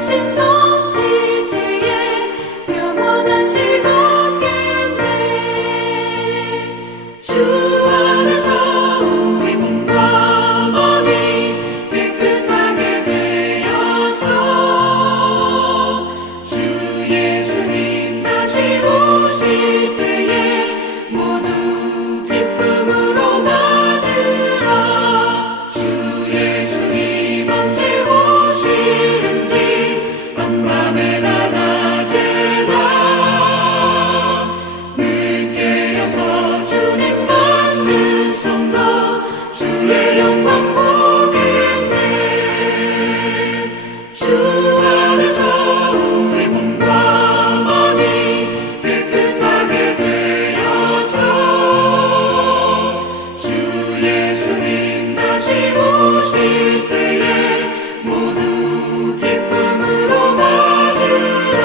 확신 넘칠 때에 영원한 식 얻겠네. 주 안에서 우리 몸과 마음이 깨끗하게 되어서 주 예수님 다시 오실 때에 모두 기쁨으로 맞으라. 주 예수님 언제 오시는지 밤밤에나 낮에나 늘 깨어서 주님 받는 성도 주의 영광 보겠네. 주 안에서 우리 몸과 마음이 깨끗하게 되어서 주 예수님 다시 오실 때에 모두 기쁨으로 맞으라.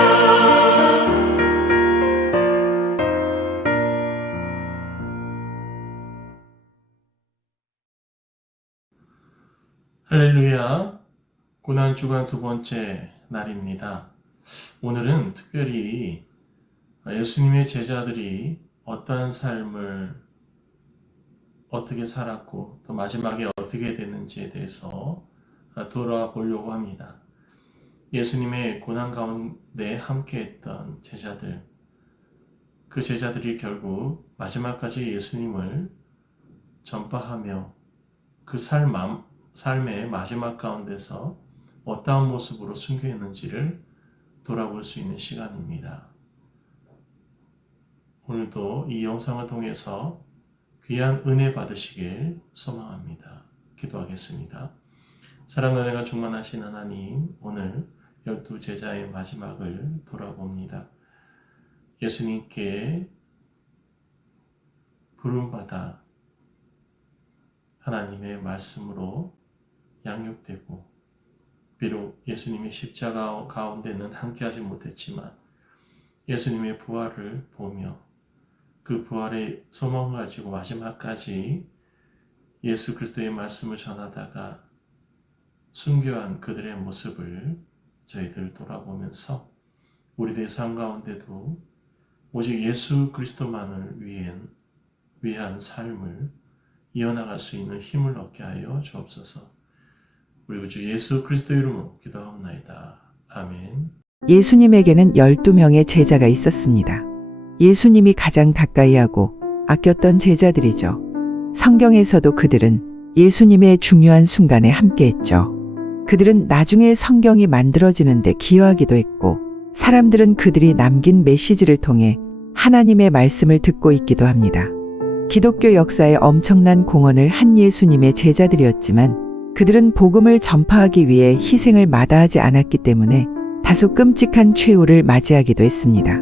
할렐루야. 고난주간 두 번째 날입니다. 오늘은 특별히 예수님의 제자들이 어떠한 삶을 어떻게 살았고 또 마지막에 어떻게 됐는지에 대해서 돌아보려고 합니다. 예수님의 고난 가운데 함께했던 제자들, 그 제자들이 결국 마지막까지 예수님을 전파하며 그 삶의 마지막 가운데서 어떠한 모습으로 순교했는지를 돌아볼 수 있는 시간입니다. 오늘도 이 영상을 통해서 귀한 은혜 받으시길 소망합니다. 기도하겠습니다. 사랑 은혜가 충만하신 하나님, 오늘 12 제자의 마지막을 돌아봅니다. 예수님께 부름받아 하나님의 말씀으로 양육되고, 비록 예수님의 십자가 가운데는 함께하지 못했지만 예수님의 부활을 보며 그 부활의 소망을 가지고 마지막까지 예수 그리스도의 말씀을 전하다가 순교한 그들의 모습을 저희들 돌아보면서 우리들의 삶 가운데도 오직 예수 그리스도만을 위한 삶을 이어나갈 수 있는 힘을 얻게 하여 주옵소서. 우리 주 예수 그리스도 이름으로 기도하옵나이다. 아멘. 예수님에게는 12명의 제자가 있었습니다. 예수님이 가장 가까이하고 아꼈던 제자들이죠. 성경에서도 그들은 예수님의 중요한 순간에 함께했죠. 그들은 나중에 성경이 만들어지는데 기여하기도 했고, 사람들은 그들이 남긴 메시지를 통해 하나님의 말씀을 듣고 있기도 합니다. 기독교 역사에 엄청난 공헌을 한 예수님의 제자들이었지만 그들은 복음을 전파하기 위해 희생을 마다하지 않았기 때문에 다소 끔찍한 최후를 맞이하기도 했습니다.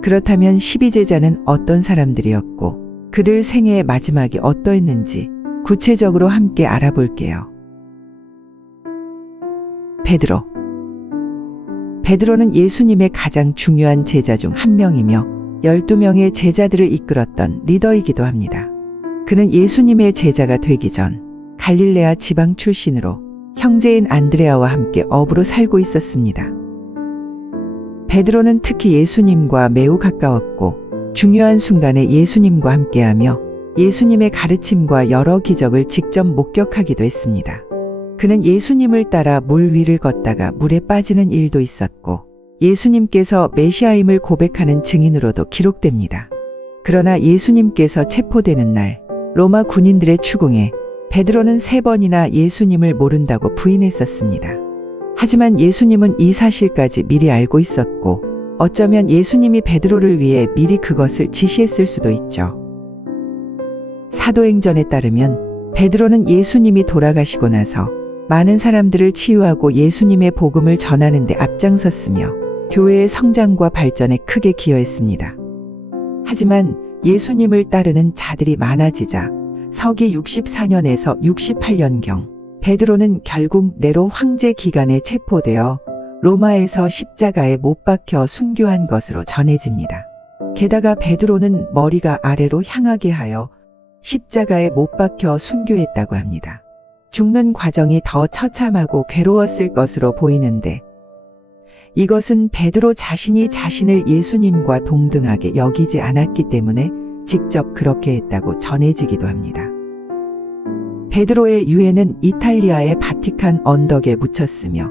그렇다면 12제자는 어떤 사람들이었고 그들 생애의 마지막이 어떠했는지 구체적으로 함께 알아볼게요. 베드로는 예수님의 가장 중요한 제자 중 한 명이며 12명의 제자들을 이끌었던 리더이기도 합니다. 그는 예수님의 제자가 되기 전 갈릴레아 지방 출신으로 형제인 안드레아와 함께 어부로 살고 있었습니다. 베드로는 특히 예수님과 매우 가까웠고 중요한 순간에 예수님과 함께하며 예수님의 가르침과 여러 기적을 직접 목격하기도 했습니다. 그는 예수님을 따라 물 위를 걷다가 물에 빠지는 일도 있었고 예수님께서 메시아임을 고백하는 증인으로도 기록됩니다. 그러나 예수님께서 체포되는 날 로마 군인들의 추궁에 베드로는 3번이나 예수님을 모른다고 부인했었습니다. 하지만 예수님은 이 사실까지 미리 알고 있었고 어쩌면 예수님이 베드로를 위해 미리 그것을 지시했을 수도 있죠. 사도행전에 따르면 베드로는 예수님이 돌아가시고 나서 많은 사람들을 치유하고 예수님의 복음을 전하는 데 앞장섰으며 교회의 성장과 발전에 크게 기여했습니다. 하지만 예수님을 따르는 자들이 많아지자 서기 64년에서 68년경 베드로는 결국 네로 황제 기간에 체포되어 로마에서 십자가에 못 박혀 순교한 것으로 전해집니다. 게다가 베드로는 머리가 아래로 향하게 하여 십자가에 못 박혀 순교했다고 합니다. 죽는 과정이 더 처참하고 괴로웠을 것으로 보이는데 이것은 베드로 자신이 자신을 예수님과 동등하게 여기지 않았기 때문에 직접 그렇게 했다고 전해지기도 합니다. 베드로의 유해는 이탈리아의 바티칸 언덕에 묻혔으며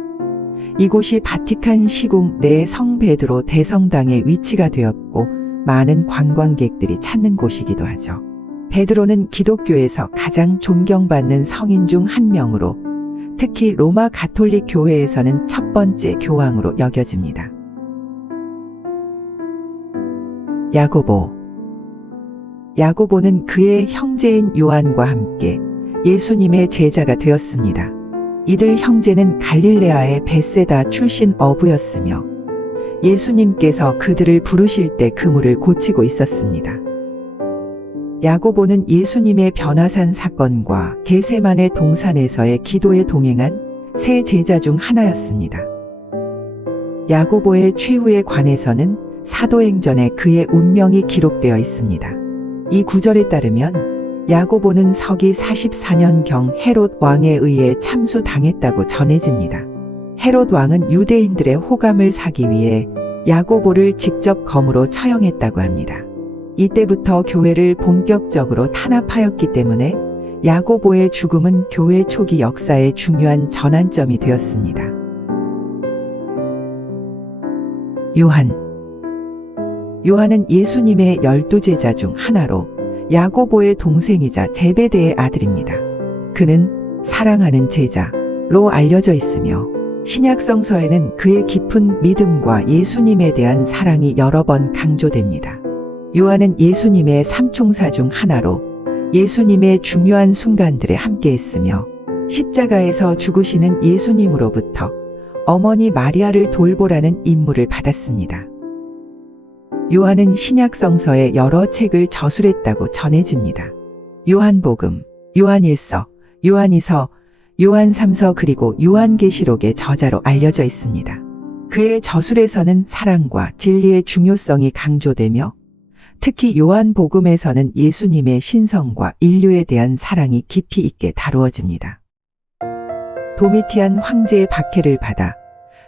이곳이 바티칸 시궁 내 성 베드로 대성당의 위치가 되었고 많은 관광객들이 찾는 곳이기도 하죠. 베드로는 기독교에서 가장 존경받는 성인 중 한 명으로 특히 로마 가톨릭 교회에서는 첫 번째 교황으로 여겨집니다. 야고보. 야고보는 그의 형제인 요한과 함께 예수님의 제자가 되었습니다. 이들 형제는 갈릴레아의 벳세다 출신 어부였으며 예수님께서 그들을 부르실 때 그물을 고치고 있었습니다. 야고보는 예수님의 변화산 사건과 게세마네 동산에서의 기도에 동행한 세 제자 중 하나였습니다. 야고보의 최후에 관해서는 사도행전에 그의 운명이 기록되어 있습니다. 이 구절에 따르면 야고보는 서기 44년경 헤롯 왕에 의해 참수당했다고 전해집니다. 헤롯 왕은 유대인들의 호감을 사기 위해 야고보를 직접 검으로 처형했다고 합니다. 이때부터 교회를 본격적으로 탄압하였기 때문에 야고보의 죽음은 교회 초기 역사의 중요한 전환점이 되었습니다. 요한은 예수님의 12제자 중 하나로 야고보의 동생이자 제베데의 아들입니다. 그는 사랑하는 제자로 알려져 있으며 신약성서에는 그의 깊은 믿음과 예수님에 대한 사랑이 여러 번 강조됩니다. 요한은 예수님의 삼총사 중 하나로 예수님의 중요한 순간들에 함께했으며 십자가에서 죽으시는 예수님으로부터 어머니 마리아를 돌보라는 임무를 받았습니다. 요한은 신약성서의 여러 책을 저술했다고 전해집니다. 요한복음, 요한일서, 요한이서, 요한3서 그리고 요한계시록의 저자로 알려져 있습니다. 그의 저술에서는 사랑과 진리의 중요성이 강조되며 특히 요한복음에서는 예수님의 신성과 인류에 대한 사랑이 깊이 있게 다루어집니다. 도미티안 황제의 박해를 받아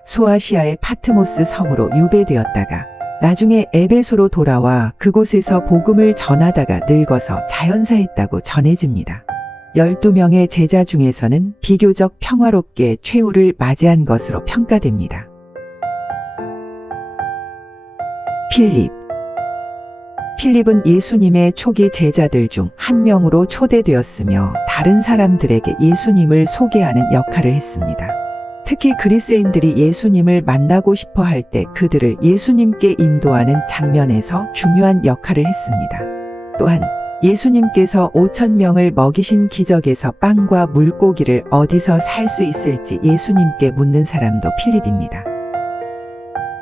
소아시아의 파트모스 섬으로 유배되었다가 나중에 에베소로 돌아와 그곳에서 복음을 전하다가 늙어서 자연사했다고 전해집니다. 12명의 제자 중에서는 비교적 평화롭게 최후를 맞이한 것으로 평가됩니다. 필립은 예수님의 초기 제자들 중 한 명으로 초대되었으며 다른 사람들에게 예수님을 소개하는 역할을 했습니다. 특히 그리스인들이 예수님을 만나고 싶어 할 때 그들을 예수님께 인도하는 장면에서 중요한 역할을 했습니다. 또한 예수님께서 5,000명을 먹이신 기적에서 빵과 물고기를 어디서 살 수 있을지 예수님께 묻는 사람도 필립입니다.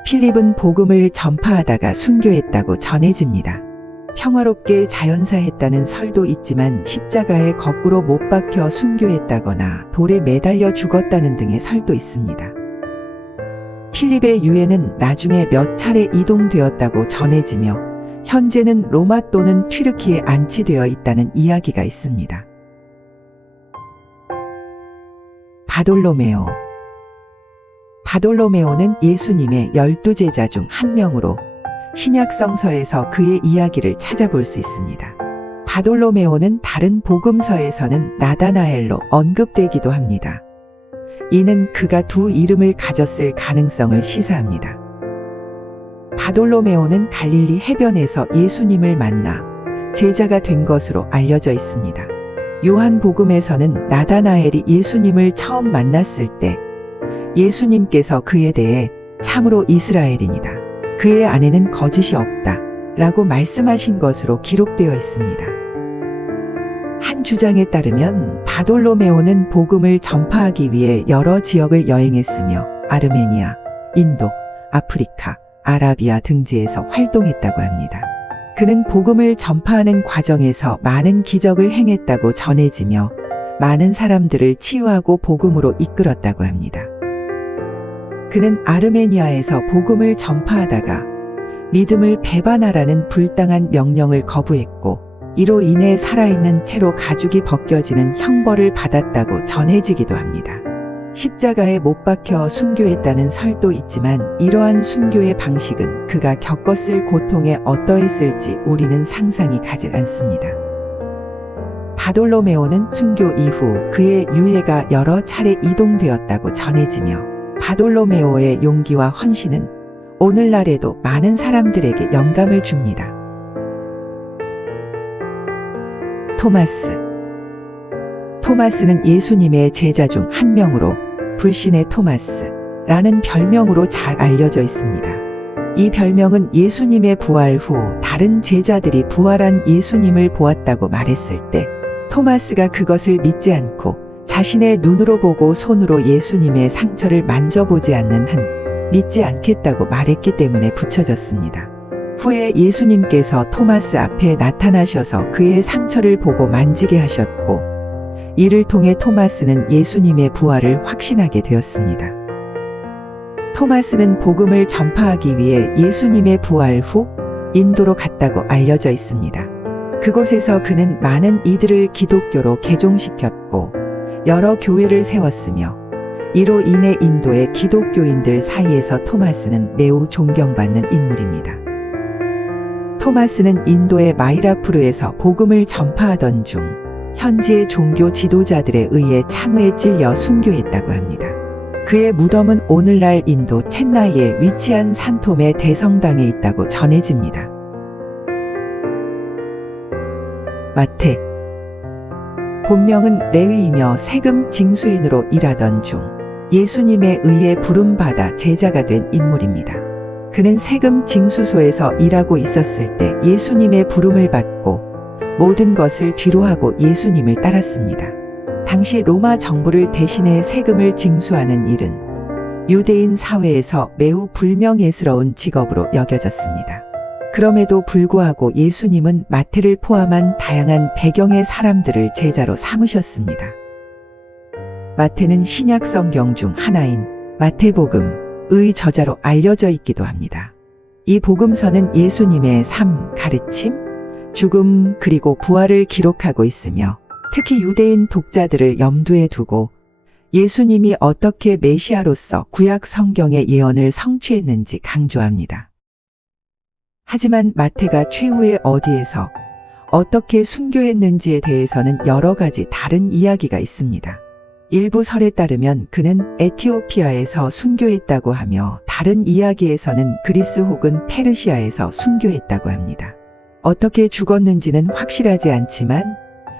필립은 복음을 전파하다가 순교했다고 전해집니다. 평화롭게 자연사했다는 설도 있지만 십자가에 거꾸로 못 박혀 순교했다거나 돌에 매달려 죽었다는 등의 설도 있습니다. 필립의 유해는 나중에 몇 차례 이동되었다고 전해지며 현재는 로마 또는 튀르키에 안치되어 있다는 이야기가 있습니다. 바돌로메오는 예수님의 12제자 중 한 명으로 신약성서에서 그의 이야기를 찾아볼 수 있습니다. 바돌로메오는 다른 복음서에서는 나다나엘로 언급되기도 합니다. 이는 그가 두 이름을 가졌을 가능성을 시사합니다. 바돌로메오는 갈릴리 해변에서 예수님을 만나 제자가 된 것으로 알려져 있습니다. 요한복음에서는 나다나엘이 예수님을 처음 만났을 때 예수님께서 그에 대해 참으로 이스라엘인이다. 그의 안에는 거짓이 없다. 라고 말씀하신 것으로 기록되어 있습니다. 한 주장에 따르면 바돌로메오는 복음을 전파하기 위해 여러 지역을 여행했으며 아르메니아, 인도, 아프리카, 아라비아 등지에서 활동했다고 합니다. 그는 복음을 전파하는 과정에서 많은 기적을 행했다고 전해지며 많은 사람들을 치유하고 복음으로 이끌었다고 합니다. 그는 아르메니아에서 복음을 전파하다가 믿음을 배반하라는 불당한 명령을 거부했고 이로 인해 살아있는 채로 가죽이 벗겨지는 형벌을 받았다고 전해지기도 합니다. 십자가에 못 박혀 순교했다는 설도 있지만 이러한 순교의 방식은 그가 겪었을 고통에 어떠했을지 우리는 상상이 가지 않습니다. 바돌로메오는 순교 이후 그의 유해가 여러 차례 이동되었다고 전해지며 바돌로메오의 용기와 헌신은 오늘날에도 많은 사람들에게 영감을 줍니다. 토마스는 예수님의 제자 중 한 명으로 불신의 토마스라는 별명으로 잘 알려져 있습니다. 이 별명은 예수님의 부활 후 다른 제자들이 부활한 예수님을 보았다고 말했을 때 토마스가 그것을 믿지 않고 자신의 눈으로 보고 손으로 예수님의 상처를 만져보지 않는 한 믿지 않겠다고 말했기 때문에 붙여졌습니다. 후에 예수님께서 토마스 앞에 나타나셔서 그의 상처를 보고 만지게 하셨고 이를 통해 토마스는 예수님의 부활을 확신하게 되었습니다. 토마스는 복음을 전파하기 위해 예수님의 부활 후 인도로 갔다고 알려져 있습니다. 그곳에서 그는 많은 이들을 기독교로 개종시켰고 여러 교회를 세웠으며 이로 인해 인도의 기독교인들 사이에서 토마스는 매우 존경받는 인물입니다. 토마스는 인도의 마이라푸르에서 복음을 전파하던 중 현지의 종교 지도자들에 의해 창에 찔려 순교했다고 합니다. 그의 무덤은 오늘날 인도 첸나이에 위치한 산톰의 대성당에 있다고 전해집니다. 마태 본명은 레위이며 세금 징수인으로 일하던 중 예수님에 의해 부름받아 제자가 된 인물입니다. 그는 세금 징수소에서 일하고 있었을 때 예수님의 부름을 받고 모든 것을 뒤로하고 예수님을 따랐습니다. 당시 로마 정부를 대신해 세금을 징수하는 일은 유대인 사회에서 매우 불명예스러운 직업으로 여겨졌습니다. 그럼에도 불구하고 예수님은 마태를 포함한 다양한 배경의 사람들을 제자로 삼으셨습니다. 마태는 신약 성경 중 하나인 마태복음의 저자로 알려져 있기도 합니다. 이 복음서는 예수님의 삶, 가르침, 죽음 그리고 부활을 기록하고 있으며 특히 유대인 독자들을 염두에 두고 예수님이 어떻게 메시아로서 구약 성경의 예언을 성취했는지 강조합니다. 하지만 마태가 최후에 어디에서 어떻게 순교했는지에 대해서는 여러 가지 다른 이야기가 있습니다. 일부 설에 따르면 그는 에티오피아에서 순교했다고 하며 다른 이야기에서는 그리스 혹은 페르시아에서 순교했다고 합니다. 어떻게 죽었는지는 확실하지 않지만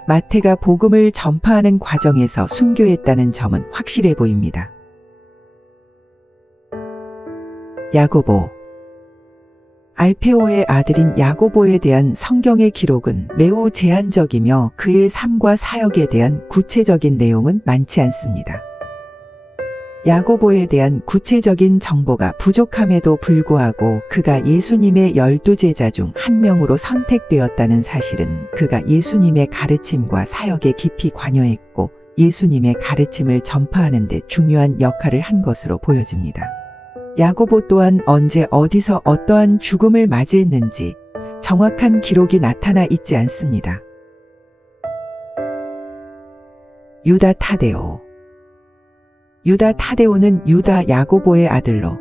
마태가 복음을 전파하는 과정에서 순교했다는 점은 확실해 보입니다. 야고보 알페오의 아들인 야고보에 대한 성경의 기록은 매우 제한적이며 그의 삶과 사역에 대한 구체적인 내용은 많지 않습니다. 야고보에 대한 구체적인 정보가 부족함에도 불구하고 그가 예수님의 12제자 중 한 명으로 선택되었다는 사실은 그가 예수님의 가르침과 사역에 깊이 관여했고 예수님의 가르침을 전파하는 데 중요한 역할을 한 것으로 보여집니다. 야고보 또한 언제 어디서 어떠한 죽음을 맞이했는지 정확한 기록이 나타나 있지 않습니다. 유다 타데오는 유다 야고보의 아들로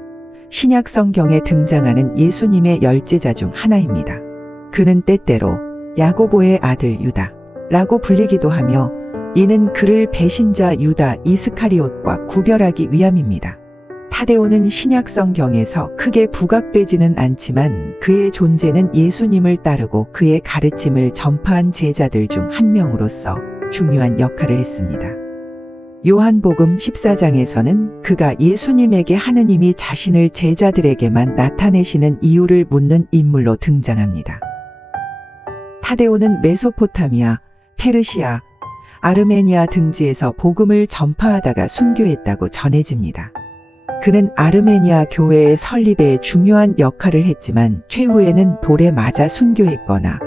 신약 성경에 등장하는 예수님의 10제자 중 하나입니다. 그는 때때로 야고보의 아들 유다라고 불리기도 하며 이는 그를 배신자 유다 이스카리옷과 구별하기 위함입니다. 타데오는 신약 성경에서 크게 부각되지는 않지만 그의 존재는 예수님을 따르고 그의 가르침을 전파한 제자들 중 한 명으로서 중요한 역할을 했습니다. 요한복음 14장에서는 그가 예수님에게 하느님이 자신을 제자들에게만 나타내시는 이유를 묻는 인물로 등장합니다. 타데오는 메소포타미아, 페르시아, 아르메니아 등지에서 복음을 전파하다가 순교했다고 전해집니다. 그는 아르메니아 교회의 설립에 중요한 역할을 했지만 최후에는 돌에 맞아 순교했거나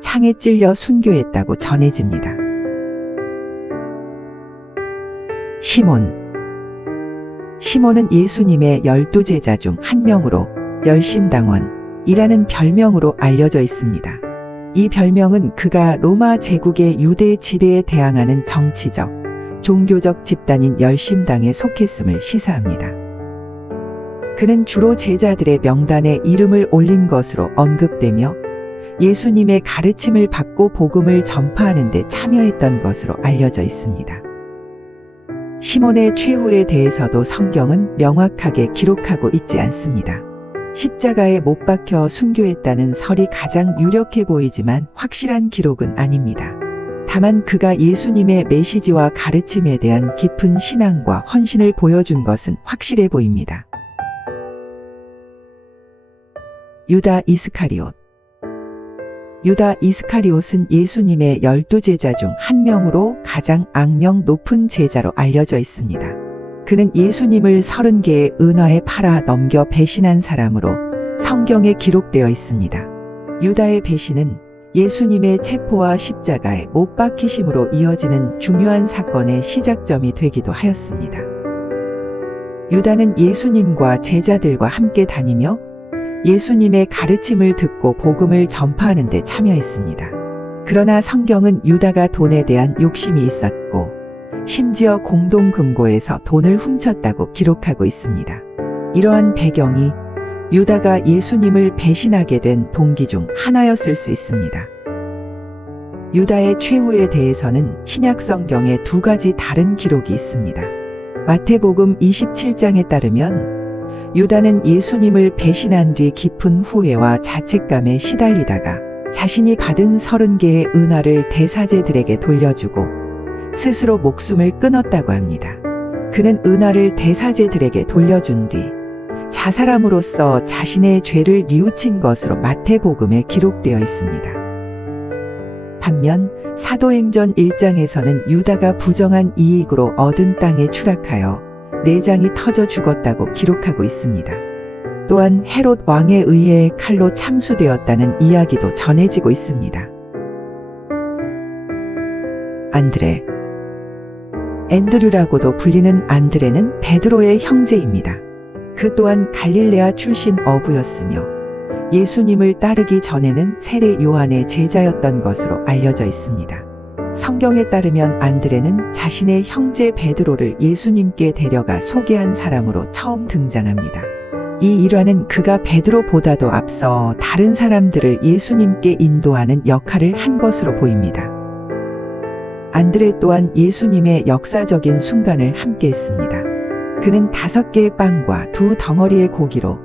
창에 찔려 순교했다고 전해집니다. 시몬은 예수님의 12제자 중 한 명으로 열심당원이라는 별명으로 알려져 있습니다. 이 별명은 그가 로마 제국의 유대 지배에 대항하는 정치적, 종교적 집단인 열심당에 속했음을 시사합니다. 그는 주로 제자들의 명단에 이름을 올린 것으로 언급되며 예수님의 가르침을 받고 복음을 전파하는 데 참여했던 것으로 알려져 있습니다. 시몬의 최후에 대해서도 성경은 명확하게 기록하고 있지 않습니다. 십자가에 못 박혀 순교했다는 설이 가장 유력해 보이지만 확실한 기록은 아닙니다. 다만 그가 예수님의 메시지와 가르침에 대한 깊은 신앙과 헌신을 보여준 것은 확실해 보입니다. 유다 이스카리옷. 유다 이스카리옷은 예수님의 12제자 중 한 명으로 가장 악명 높은 제자로 알려져 있습니다. 그는 예수님을 30개의 은화에 팔아 넘겨 배신한 사람으로 성경에 기록되어 있습니다. 유다의 배신은 예수님의 체포와 십자가에 못 박히심으로 이어지는 중요한 사건의 시작점이 되기도 하였습니다. 유다는 예수님과 제자들과 함께 다니며 예수님의 가르침을 듣고 복음을 전파하는 데 참여했습니다. 그러나 성경은 유다가 돈에 대한 욕심이 있었고 심지어 공동금고에서 돈을 훔쳤다고 기록하고 있습니다. 이러한 배경이 유다가 예수님을 배신하게 된 동기 중 하나였을 수 있습니다. 유다의 최후에 대해서는 신약 성경에 2가지 다른 기록이 있습니다. 마태복음 27장에 따르면 유다는 예수님을 배신한 뒤 깊은 후회와 자책감에 시달리다가 자신이 받은 30개의 은화를 대사제들에게 돌려주고 스스로 목숨을 끊었다고 합니다. 그는 은화를 대사제들에게 돌려준 뒤 자살함으로써 자신의 죄를 뉘우친 것으로 마태복음에 기록되어 있습니다. 반면 사도행전 1장에서는 유다가 부정한 이익으로 얻은 땅에 추락하여 내장이 터져 죽었다고 기록하고 있습니다. 또한 헤롯 왕에 의해 칼로 참수되었다는 이야기도 전해지고 있습니다. 안드레. 앤드류라고도 불리는 안드레는 베드로의 형제입니다. 그 또한 갈릴레아 출신 어부였으며 예수님을 따르기 전에는 세례 요한의 제자였던 것으로 알려져 있습니다. 성경에 따르면 안드레는 자신의 형제 베드로를 예수님께 데려가 소개한 사람으로 처음 등장합니다. 이 일화는 그가 베드로보다도 앞서 다른 사람들을 예수님께 인도하는 역할을 한 것으로 보입니다. 안드레 또한 예수님의 역사적인 순간을 함께했습니다. 그는 5개의 빵과 2덩어리의 고기로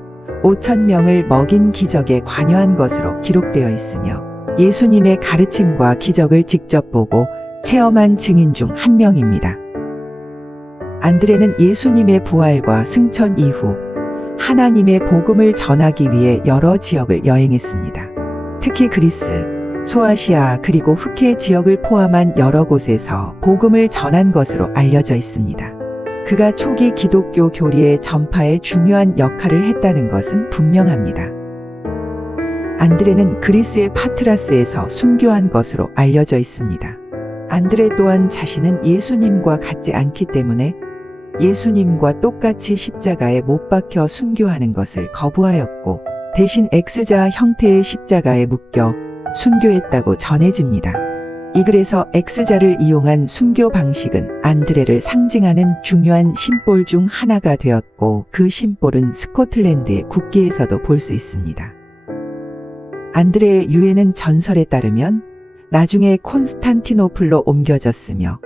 5,000명을 먹인 기적에 관여한 것으로 기록되어 있으며 예수님의 가르침과 기적을 직접 보고 체험한 증인 중 한 명입니다. 안드레는 예수님의 부활과 승천 이후 하나님의 복음을 전하기 위해 여러 지역을 여행했습니다. 특히 그리스, 소아시아 그리고 흑해 지역을 포함한 여러 곳에서 복음을 전한 것으로 알려져 있습니다. 그가 초기 기독교 교리의 전파에 중요한 역할을 했다는 것은 분명합니다. 안드레는 그리스의 파트라스에서 순교한 것으로 알려져 있습니다. 안드레 또한 자신은 예수님과 같지 않기 때문에 예수님과 똑같이 십자가에 못 박혀 순교하는 것을 거부하였고 대신 X자 형태의 십자가에 묶여 순교했다고 전해집니다. 이 글에서 X자를 이용한 순교 방식은 안드레를 상징하는 중요한 심볼 중 하나가 되었고 그 심볼은 스코틀랜드의 국기에서도 볼 수 있습니다. 안드레의 유해는 전설에 따르면 나중에 콘스탄티노플로 옮겨졌으며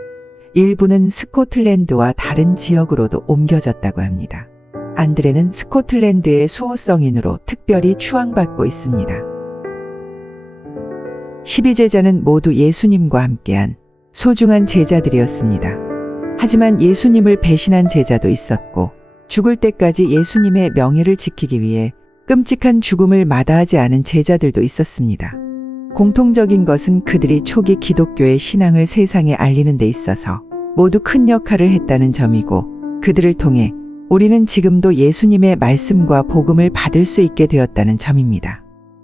일부는 스코틀랜드와 다른 지역으로도 옮겨졌다고 합니다. 안드레는 스코틀랜드의 수호성인으로 특별히 추앙받고 있습니다. 12제자는 모두 예수님과 함께한 소중한 제자들이었습니다. 하지만 예수님을 배신한 제자도 있었고 죽을 때까지 예수님의 명예를 지키기 위해 끔찍한 죽음을 마다하지 않은 제자들도 있었습니다. 공통적인 것은 그들이 초기 기독교의 신앙을 세상에 알리는 데 있어서 모두 큰 역할을 했다는 점이고 그들을 통해 우리는 지금도 예수님의 말씀과 복음을 받을 수 있게 되었다는 점입니다.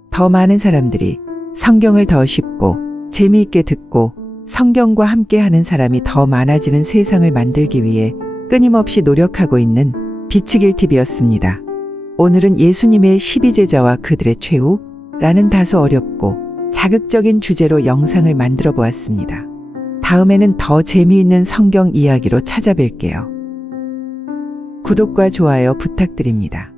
더 많은 사람들이 성경을 더 쉽고 재미있게 듣고 성경과 함께하는 사람이 더 많아지는 세상을 만들기 위해 끊임없이 노력하고 있는 비치길TV였습니다. 오늘은 예수님의 12제자와 그들의 최후라는 다소 어렵고 자극적인 주제로 영상을 만들어 보았습니다. 다음에는 더 재미있는 성경 이야기로 찾아뵐게요. 구독과 좋아요 부탁드립니다.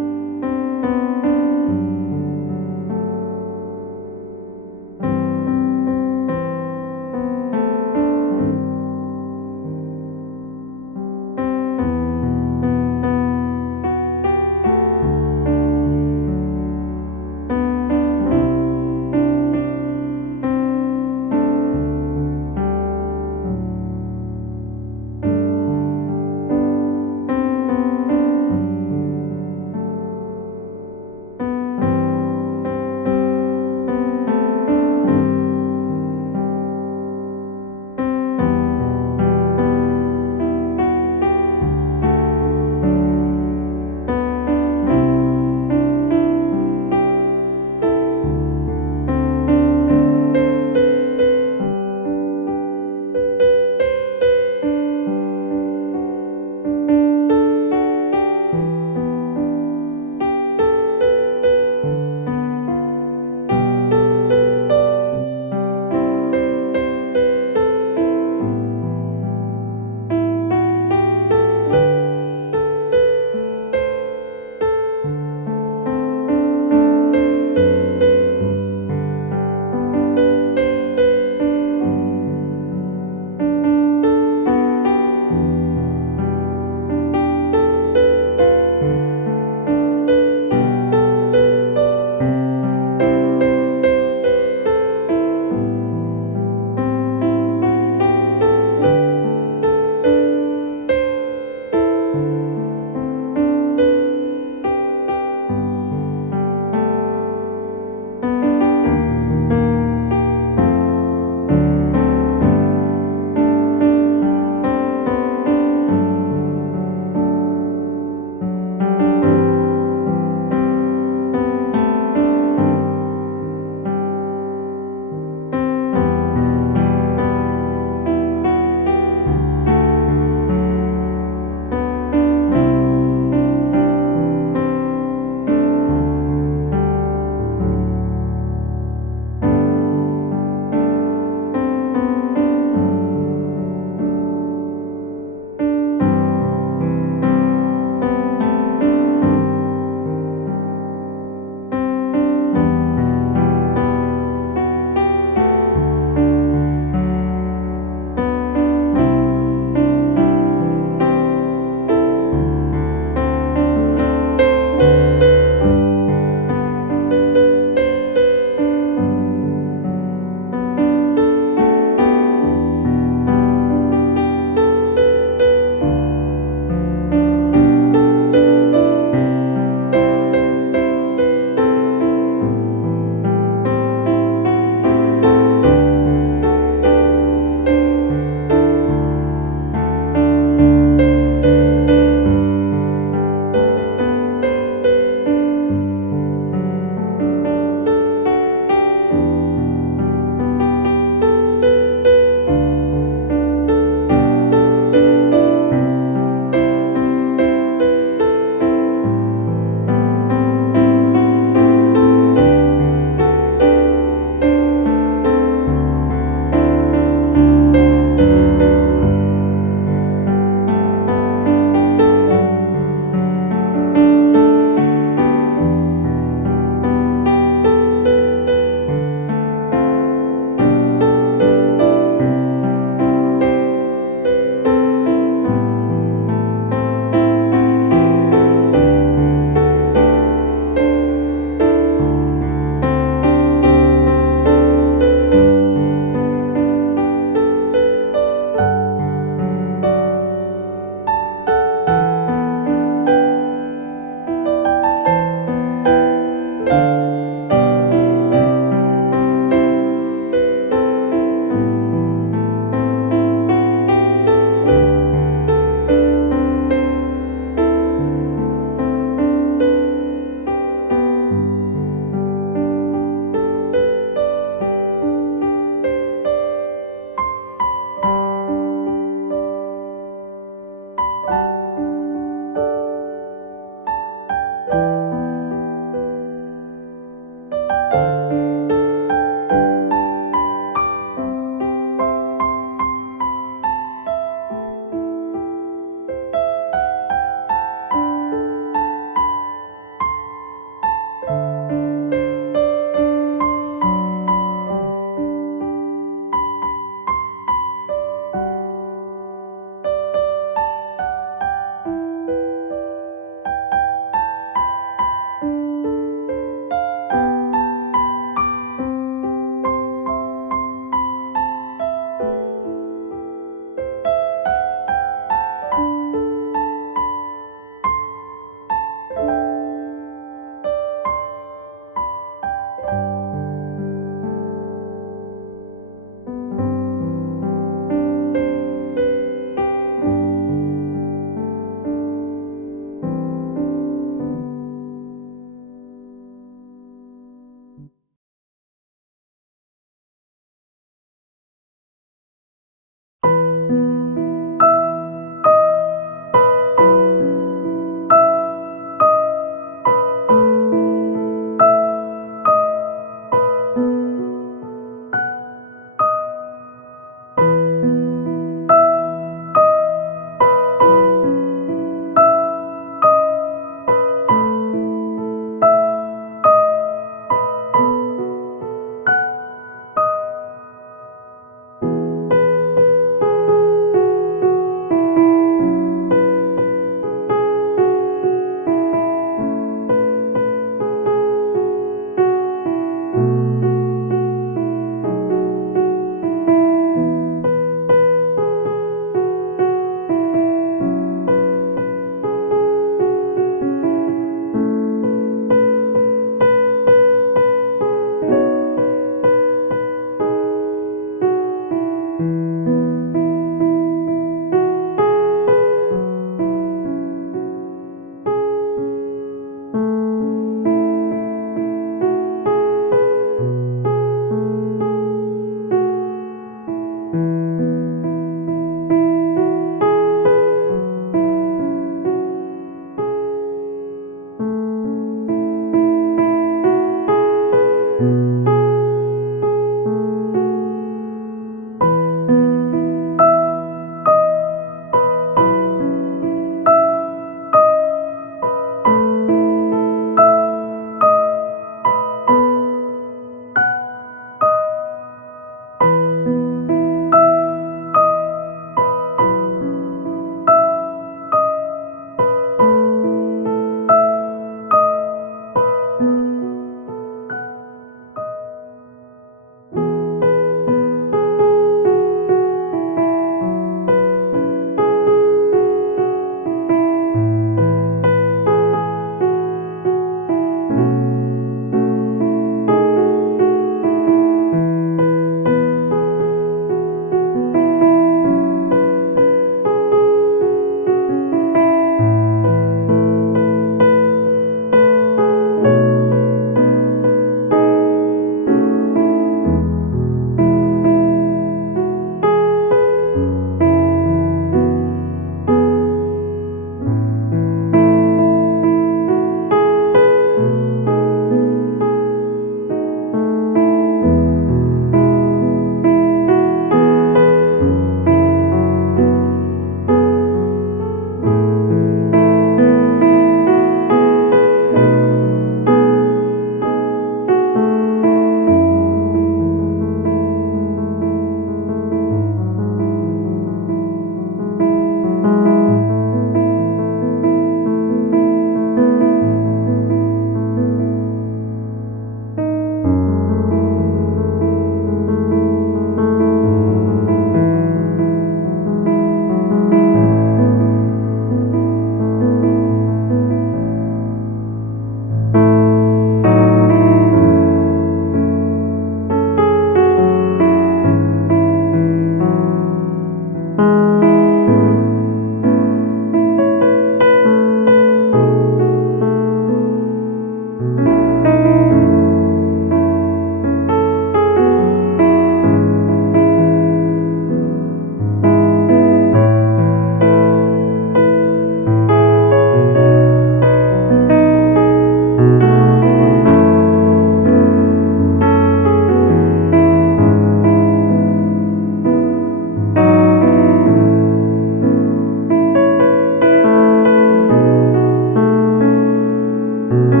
있습니다.